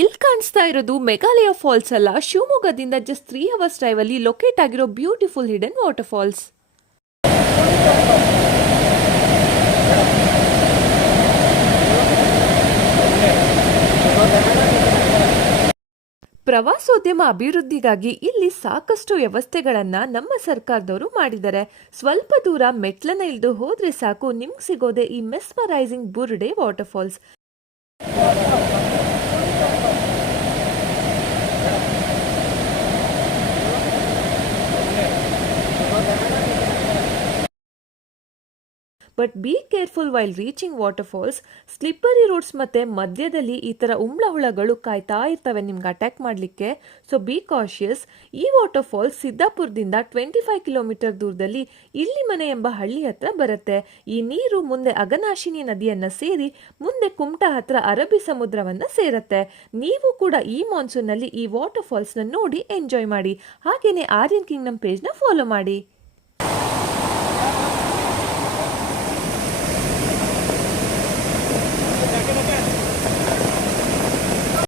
ಇಲ್ಲಿ ಕಾಣಿಸ್ತಾ ಇರೋದು ಮೇಘಾಲಯ ಫಾಲ್ಸ್ ಅಲ್ಲ, ಶಿವಮೊಗ್ಗದಿಂದ ಜಸ್ಟ್ 3 ಅವರ್ಸ್ ಡ್ರೈವ್ ಅಲ್ಲಿ ಲೊಕೇಟ್ ಆಗಿರೋ ಬ್ಯೂಟಿಫುಲ್ ಹಿಡನ್ ವಾಟರ್ ಫಾಲ್ಸ್. ಪ್ರವಾಸೋದ್ಯಮ ಅಭಿವೃದ್ಧಿಗಾಗಿ ಇಲ್ಲಿ ಸಾಕಷ್ಟು ವ್ಯವಸ್ಥೆಗಳನ್ನ ನಮ್ಮ ಸರ್ಕಾರದವರು ಮಾಡಿದ್ದಾರೆ. ಸ್ವಲ್ಪ ದೂರ ಮೆಟ್ಲನ್ನ ಇಳಿದು ಹೋದ್ರೆ ಸಾಕು ನಿಮ್ಗೆ ಸಿಗೋದೆ ಈ mesmerising Burde waterfalls. But be careful while reaching waterfalls. Slippery roads ಮತ್ತೆ ಮಧ್ಯದಲ್ಲಿ ಈ ತರ ಹುಳಗಳು ಕಾಯ್ತಾ ಇರ್ತವೆ ನಿಮ್ಗೆ ಅಟ್ಯಾಕ್ ಮಾಡಲಿಕ್ಕೆ. So B cautious. ಈ ವಾಟರ್ ಫಾಲ್ಸ್ ಸಿದ್ದಾಪುರದಿಂದ 25 ಕಿಲೋಮೀಟರ್ ದೂರದಲ್ಲಿ ಇಳ್ಳಿಮನೆ ಎಂಬ ಹಳ್ಳಿ ಹತ್ರ ಬರುತ್ತೆ. ಈ ನೀರು ಮುಂದೆ ಅಘನಾಶಿನಿ ನದಿಯನ್ನ ಸೇರಿ ಮುಂದೆ ಕುಮಟಾ ಹತ್ರ ಅರಬ್ಬಿ ಸಮುದ್ರವನ್ನ ಸೇರತ್ತೆ. ನೀವು ಕೂಡ ಈ ಮಾನ್ಸೂನ್ ನಲ್ಲಿ ಈ ವಾಟರ್ ಫಾಲ್ಸ್ ನ ನೋಡಿ ಎಂಜಾಯ್ ಮಾಡಿ. ಹಾಗೇನೆ ಆರ್ಯನ್ ಕಿಂಗ್ಡಮ್ ಪೇಜ್ ನ ಫಾಲೋ ಮಾಡಿ.